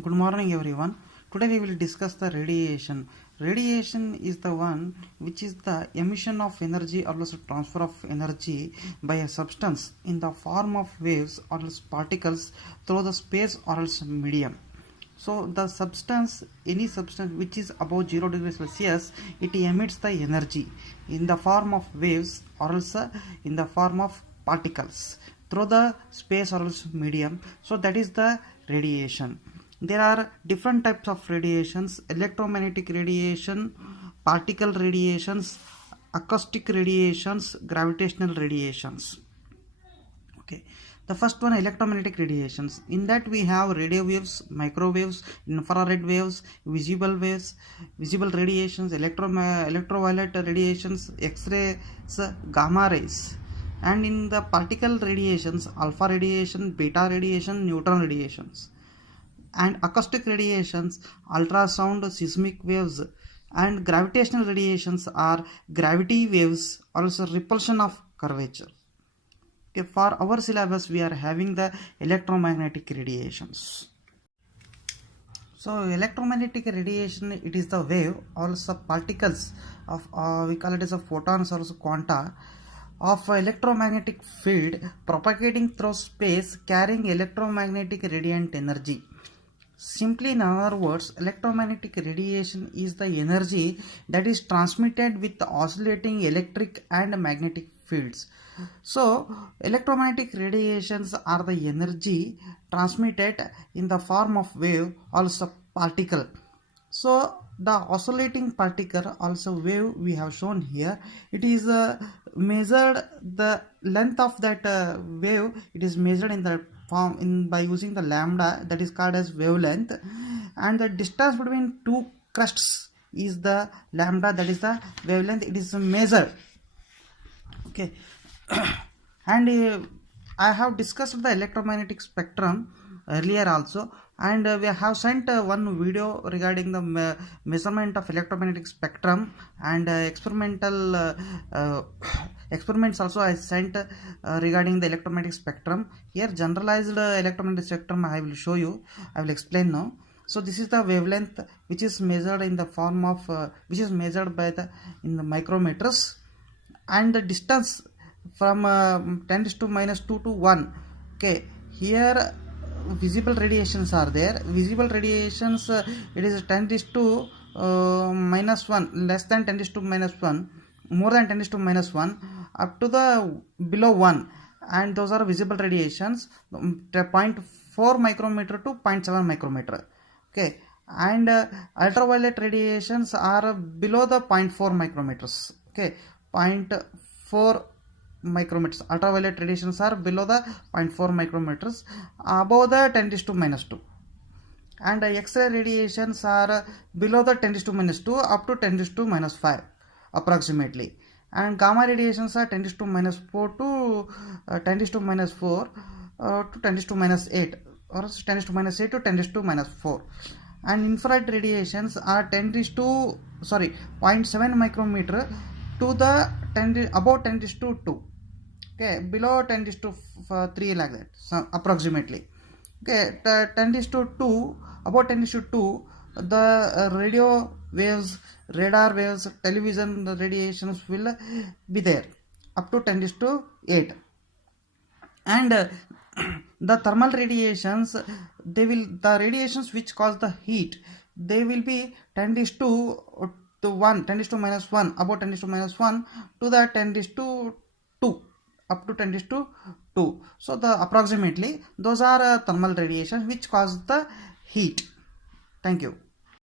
Good morning, everyone. Today we will discuss the radiation. Radiation is the one which is the emission of energy or else transfer of energy by a substance in the form of waves or else particles through the space or else medium. So the substance, any substance which is above 0 degrees Celsius, it emits the energy in the form of waves or else in the form of particles through the space or else medium. So that is the radiation. There are different types of radiations: electromagnetic radiation, particle radiations, acoustic radiations, gravitational radiations. Okay, the first one, electromagnetic radiations. In that we have radio waves, microwaves, infrared waves, visible radiations, electroviolet radiations, x-rays, gamma rays. And in the particle radiations, alpha radiation, beta radiation, neutron radiations. And acoustic radiations, ultrasound, seismic waves. And gravitational radiations are gravity waves, also repulsion of curvature. Okay, for our syllabus we are having the electromagnetic radiations. So electromagnetic radiation, it is the wave, also particles of we call it as a photons, also quanta of electromagnetic field propagating through space, carrying electromagnetic radiant energy. Simply, in other words, electromagnetic radiation is the energy that is transmitted with oscillating electric and magnetic fields. So electromagnetic radiations are the energy transmitted in the form of wave, also particle. So the oscillating particle, also wave, we have shown here. It is measured, the length of that wave, it is measured in the form by using the lambda, that is called as wavelength, and the distance between two crusts is the lambda, that is the wavelength, it is measured. Okay. And I have discussed the electromagnetic spectrum earlier also, and we have sent one video regarding the measurement of electromagnetic spectrum, and experimental experiments also I sent regarding the electromagnetic spectrum. Here generalized electromagnetic spectrum I will show you, I will explain now. So this is the wavelength which is measured in the form of which is measured by the in the micrometers, and the distance from 10 to minus 2 to 1. Okay, here visible radiations are there. Visible radiations, it is 10 to minus 1, less than 10 to minus 1, more than 10 to minus 1, up to the below 1, and those are visible radiations, 0.4 micrometer to 0.7 micrometer. Okay, and ultraviolet radiations are below the 0.4 micrometers. Okay, 0.4 micrometers. Ultraviolet radiations are below the 0.4 micrometers, above the 10 to minus 2. And X-ray radiations are below the 10 to minus 2 up to 10 to minus 5 approximately. And gamma radiations are 10 to minus 4 to 10 to minus 4 to 10 to minus 8, or 10 to minus 8 to 10 to minus 4. And infrared radiations are 0.7 micrometer to the above 10 to 2. Okay, below 10 to 3, like that, so approximately. Okay, 10 to 2, about 10 to 2, the radio waves, radar waves, television radiations will be there up to 10 to 8. And the thermal radiations, the radiations which cause the heat, they will be 10 to 1, 10 to minus 1, about 10 to minus 1 to the 10 to 2, up to 10 to 2. So the approximately those are thermal radiations which cause the heat. Thank you.